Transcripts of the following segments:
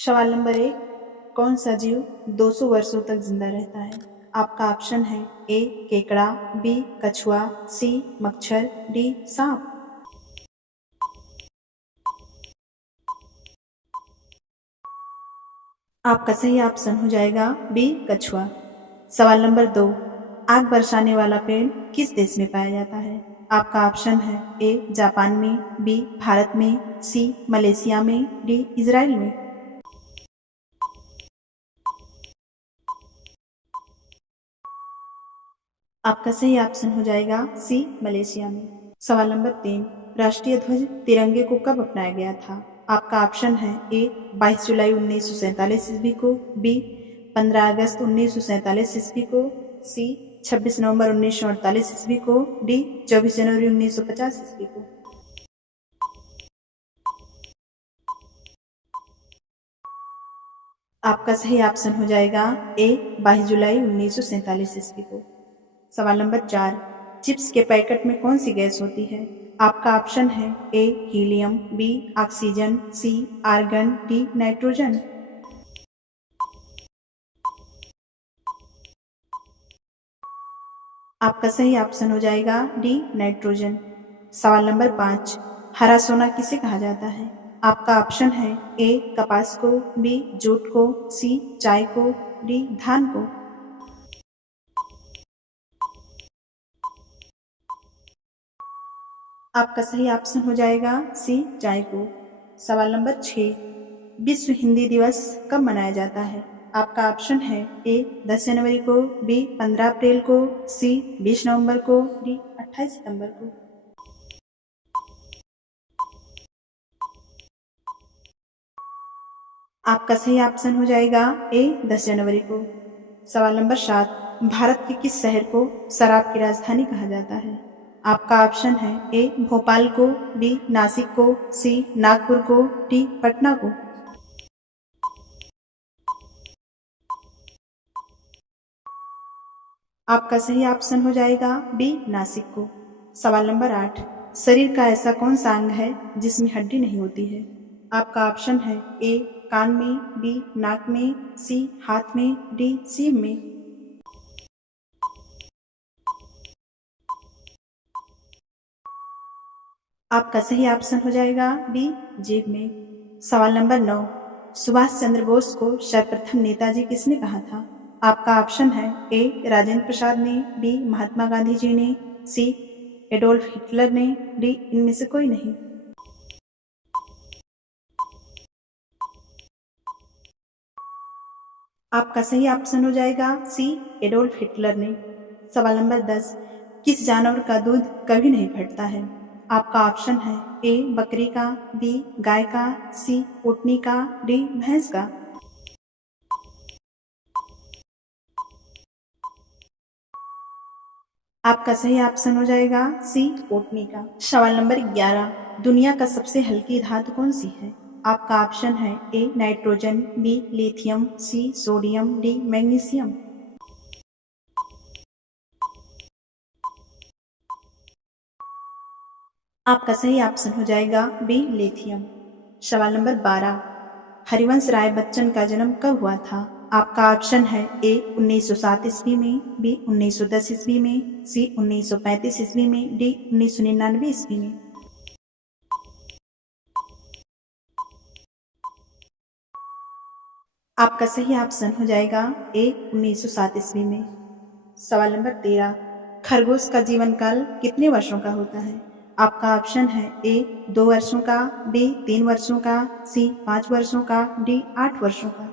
सवाल नंबर 1। कौन सा जीव 200 वर्षों तक जिंदा रहता है? आपका ऑप्शन है ए केकड़ा, बी कछुआ, सी मच्छर, डी सांप। आपका सही ऑप्शन हो जाएगा बी कछुआ। सवाल नंबर 2। आग बरसाने वाला पेड़ किस देश में पाया जाता है? आपका ऑप्शन है ए जापान में, बी भारत में, सी मलेशिया में, डी इजराइल में। आपका सही ऑप्शन हो जाएगा सी मलेशिया में। सवाल नंबर 3। राष्ट्रीय ध्वज तिरंगे को कब अपनाया गया था? आपका ऑप्शन है ए 22 जुलाई 1947 ईस्वी को, बी 15 अगस्त 1947 ईस्वी को, सी 26 नवंबर 1948 ईस्वी को, डी 24 जनवरी 1950 ईस्वी को। आपका सही ऑप्शन हो जाएगा ए 22 जुलाई 1947 ईस्वी को। सवाल नंबर 4। चिप्स के पैकेट में कौन सी गैस होती है? आपका ऑप्शन है ए हीलियम, बी ऑक्सीजन, सी आर्गन, डी नाइट्रोजन। आपका सही ऑप्शन हो जाएगा डी नाइट्रोजन। सवाल नंबर 5। हरा सोना किसे कहा जाता है? आपका ऑप्शन है ए कपास को, बी जूट को, सी चाय को, डी धान को। आपका सही ऑप्शन हो जाएगा सी चाय को। सवाल नंबर 6। विश्व हिंदी दिवस कब मनाया जाता है? आपका ऑप्शन है ए 10 जनवरी को, बी 15 अप्रैल को, सी 20 नवंबर को, डी 28 सितंबर को। आपका सही ऑप्शन हो जाएगा ए 10 जनवरी को। सवाल नंबर 7। भारत के किस शहर को शराब की राजधानी कहा जाता है? आपका ऑप्शन है ए भोपाल को, बी नासिक को, सी नागपुर को, डी पटना को। आपका सही ऑप्शन हो जाएगा बी नासिक को। सवाल नंबर 8। शरीर का ऐसा कौन सा अंग है जिसमें हड्डी नहीं होती है? आपका ऑप्शन है ए कान में, बी नाक में, सी हाथ में, डी सींग में। आपका सही ऑप्शन हो जाएगा बी जीभ में। सवाल नंबर 9। सुभाष चंद्र बोस को सर्वप्रथम नेताजी किसने कहा था? आपका ऑप्शन है ए राजेंद्र प्रसाद ने, बी महात्मा गांधी जी ने, सी एडोल्फ हिटलर ने, डी इनमें से कोई नहीं। आपका सही ऑप्शन हो जाएगा सी एडोल्फ हिटलर ने। सवाल नंबर 10। किस जानवर का दूध कभी नहीं फटता है? आपका ऑप्शन है ए बकरी का, बी गाय का, सी ऊँटनी का, डी भैंस का। आपका सही ऑप्शन हो जाएगा सी ऊँटनी का। सवाल नंबर 11। दुनिया का सबसे हल्की धातु कौन सी है? आपका ऑप्शन है A nitrogen, B lithium, C sodium, D magnesium. आपका सही ऑप्शन हो जाएगा बी लिथियम। सवाल नंबर 12। हरिवंश राय बच्चन का जन्म कब हुआ था? आपका ऑप्शन है ए 1907 ईस्वी में, बी 1910 ईस्वी में, सी 1935 ईस्वी में, डी 1999 ईस्वी में। आपका सही ऑप्शन हो जाएगा ए 1907 ईस्वी में। सवाल नंबर 13। खरगोश का जीवन काल कितने वर्षों का होता है? आपका ऑप्शन है ए 2 वर्षों का, बी 3 वर्षों का, सी 5 वर्षों का, डी 8 वर्षों का।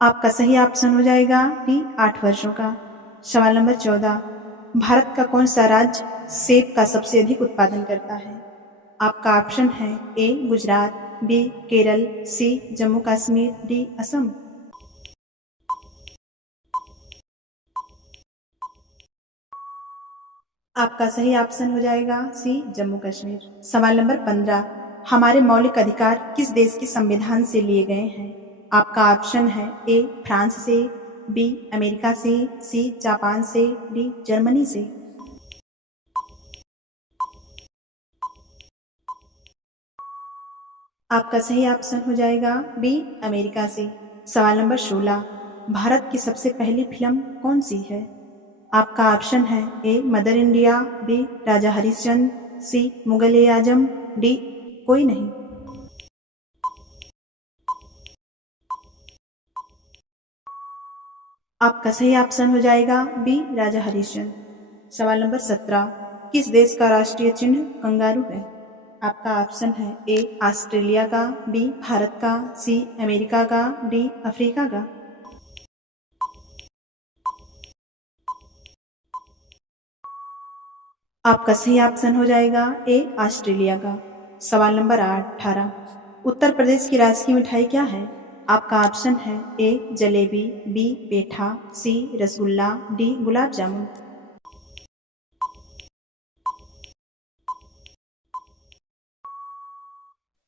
आपका सही ऑप्शन हो जाएगा डी 8 वर्षों का। सवाल नंबर 14। भारत का कौन सा राज्य सेब का सबसे अधिक उत्पादन करता है? आपका ऑप्शन है ए गुजरात, बी केरल, सी जम्मू कश्मीर, डी असम। आपका सही ऑप्शन हो जाएगा सी जम्मू कश्मीर। सवाल नंबर 15। हमारे मौलिक अधिकार किस देश के संविधान से लिए गए हैं? आपका ऑप्शन है ए फ्रांस से, बी अमेरिका से, सी जापान से, डी जर्मनी से। आपका सही ऑप्शन हो जाएगा बी, अमेरिका से। सवाल नंबर 16, भारत की सबसे पहली फिल्म कौन सी है? आपका ऑप्शन है ए, मदर इंडिया, बी, राजा हरिश्चंद्र, सी, मुगल ए आजम, डी, कोई नहीं। आपका सही ऑप्शन हो जाएगा बी, राजा हरिश्चंद्र। सवाल नंबर 17, किस देश का राष्ट्रीय चिन्ह कंगारू है? आपका ऑप्शन है ए, ऑस्ट्रेलिया का, बी, भारत का, सी, अमेरिका का, डी, अफ्रीका का। आपका सही ऑप्शन हो जाएगा ए, ऑस्ट्रेलिया का। सवाल नंबर 18, उत्तर प्रदेश की राजकीय मिठाई क्या है? आपका ऑप्शन है ए, जलेबी, बी, पेठा, सी, रसगुल्ला, डी, गुलाब जामुन।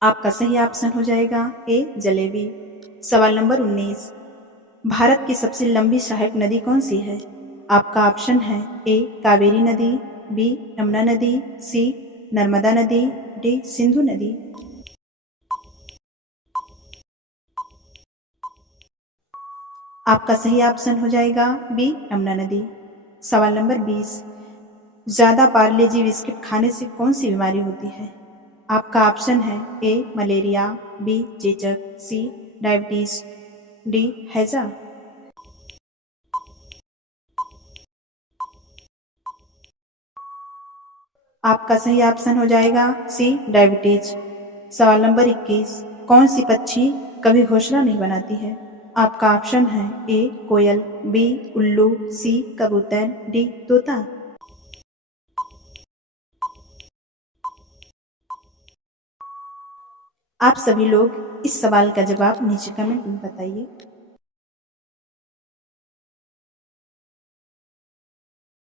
आपका सही ऑप्शन हो जाएगा ए, जलेबी। सवाल नंबर 19, भारत की सबसे लंबी सहायक नदी कौन सी है? आपका ऑप्शन है ए, कावेरी नदी, बी, यमुना नदी, सी, नर्मदा नदी, डी, सिंधु नदी। आपका सही ऑप्शन हो जाएगा बी, यमुना नदी। सवाल नंबर 20, ज़्यादा पार्ले जी बिस्किट खाने से कौन सी बीमारी होती है? आपका ऑप्शन है ए, मलेरिया, बी, चेचक, सी, डायबिटीज, डी, हैजा। आपका सही ऑप्शन हो जाएगा सी, डायबिटीज। सवाल नंबर 21, कौन सी पक्षी कभी घोंसला नहीं बनाती है? आपका ऑप्शन है ए, कोयल, बी, उल्लू, सी, कबूतर, डी, तोता। आप सभी लोग इस सवाल का जवाब नीचे कमेंट में बताइए।